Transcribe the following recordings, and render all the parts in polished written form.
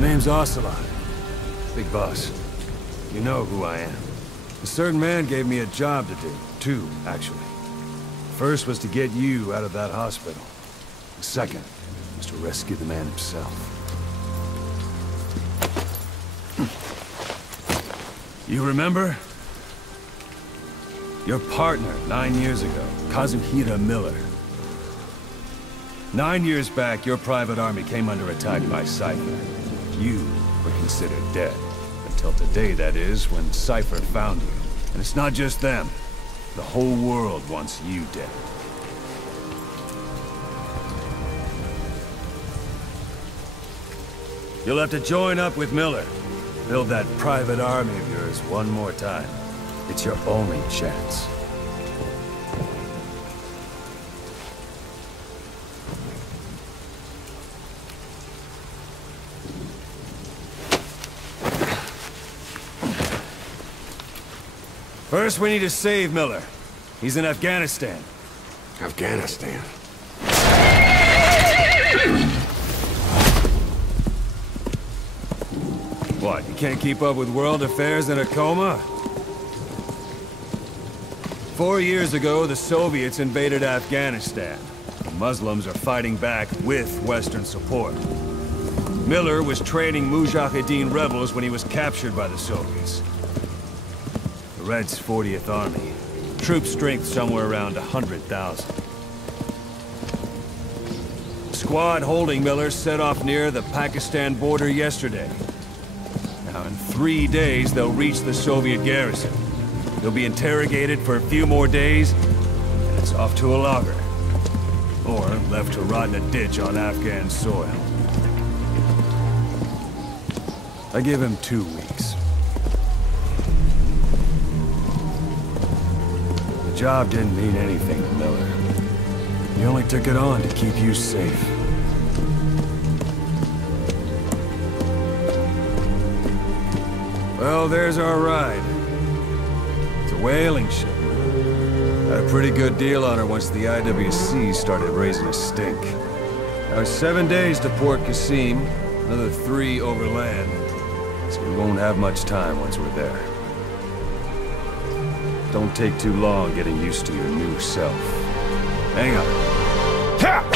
My name's Ocelot. Big boss. You know who I am. A certain man gave me a job to do. Two, actually. First was to get you out of that hospital. The second was to rescue the man himself. You remember? Your partner 9 years ago, Kazuhira Miller. 9 years back, your private army came under attack by Cypher. You were considered dead. Until today, that is, when Cypher found you. And it's not just them. The whole world wants you dead. You'll have to join up with Miller. Build that private army of yours one more time. It's your only chance. First, we need to save Miller. He's in Afghanistan. Afghanistan? What, you can't keep up with world affairs in a coma? 4 years ago, the Soviets invaded Afghanistan. The Muslims are fighting back with Western support. Miller was training Mujahideen rebels when he was captured by the Soviets. The Reds' 40th Army. Troop strength somewhere around 100,000. The squad holding Miller set off near the Pakistan border yesterday. Now, in 3 days, they'll reach the Soviet garrison. They'll be interrogated for a few more days, and it's off to a lager. Or left to rot in a ditch on Afghan soil. I give him 2 weeks. The job didn't mean anything to Miller. He only took it on to keep you safe. Well, there's our ride. It's a whaling ship. Had a pretty good deal on her once the IWC started raising a stink. Now it's 7 days to Port Qasim, another 3 overland. So we won't have much time once we're there. Don't take too long getting used to your new self. Hang on. Ha!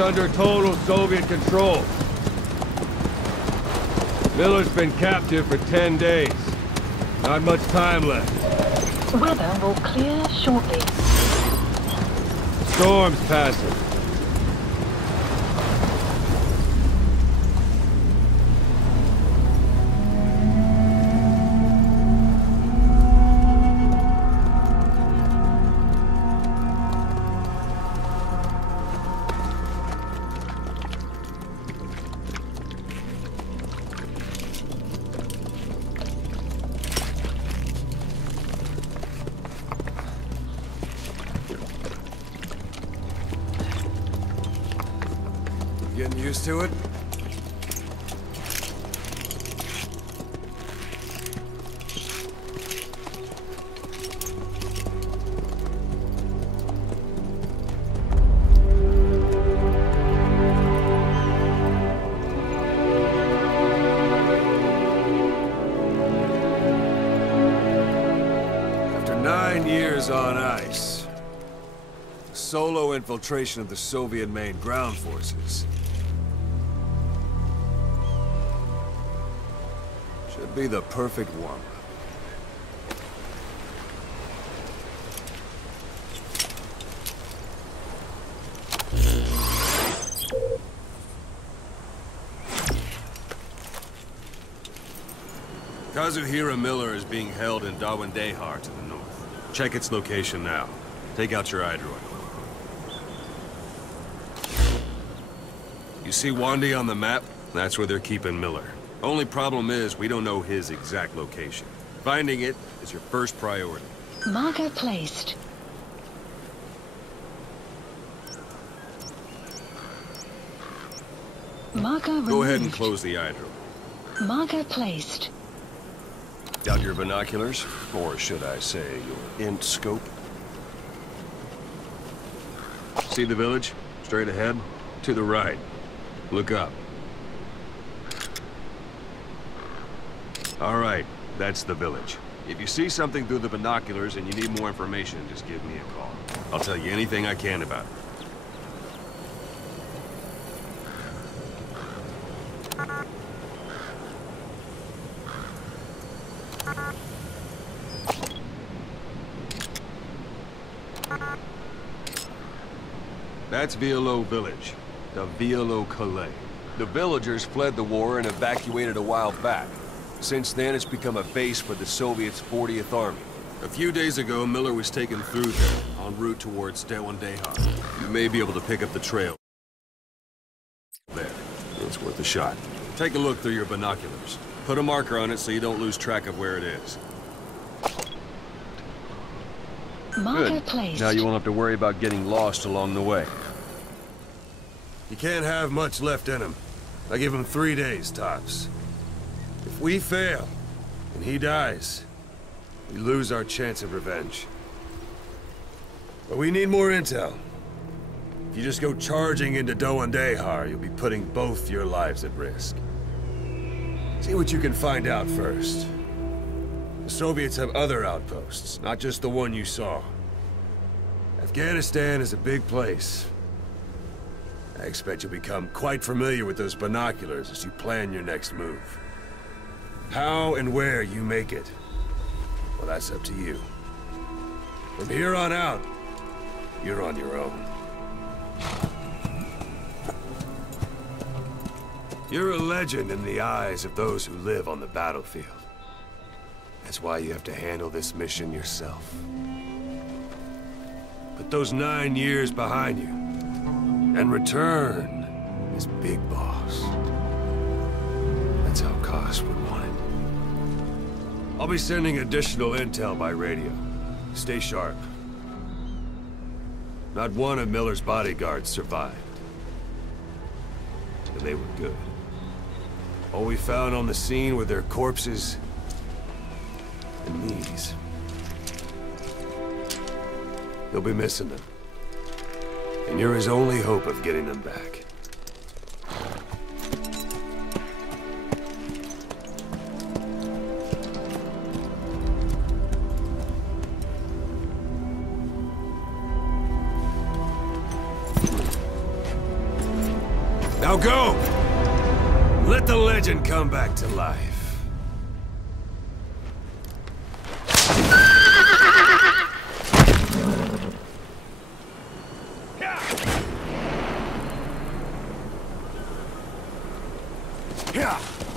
is under total Soviet control. Miller's been captive for 10 days. Not much time left. Weather will clear shortly. Storm's passing. Getting used to it? After 9 years on ice, solo infiltration of the Soviet main ground forces should be the perfect warm-up. Kazuhira Miller is being held in Dawandehar to the north. Check its location now. Take out your iDroid. You see Wandi on the map? That's where they're keeping Miller. Only problem is, we don't know his exact location. Finding it is your first priority. Marker placed. Marker removed. Go ahead and close the iDroid. Marker placed. Out your binoculars, or should I say, your int scope. See the village? Straight ahead? To the right. Look up. All right, that's the village. If you see something through the binoculars and you need more information, just give me a call. I'll tell you anything I can about it. That's Violo Village, the Violo Calais. The villagers fled the war and evacuated a while back. Since then, it's become a base for the Soviets' 40th Army. A few days ago, Miller was taken through there, en route towards Dawandehar. You may be able to pick up the trail there. It's worth a shot. Take a look through your binoculars. Put a marker on it so you don't lose track of where it is. Marker Good. placed. Now you won't have to worry about getting lost along the way. You can't have much left in him. I give him 3 days, tops. If we fail, and he dies, we lose our chance of revenge. But we need more intel. If you just go charging into Dawandehar, you'll be putting both your lives at risk. See what you can find out first. The Soviets have other outposts, not just the one you saw. Afghanistan is a big place. I expect you'll become quite familiar with those binoculars as you plan your next move. How and where you make it, well, that's up to you. From here on out, you're on your own. You're a legend in the eyes of those who live on the battlefield. That's why you have to handle this mission yourself. Put those 9 years behind you, and return as Big Boss. That's how Koss would want it. I'll be sending additional intel by radio. Stay sharp. Not one of Miller's bodyguards survived. And they were good. All we found on the scene were their corpses and knees. You'll be missing them. And you're his only hope of getting them back. Now go! Let the legend come back to life. Yeah.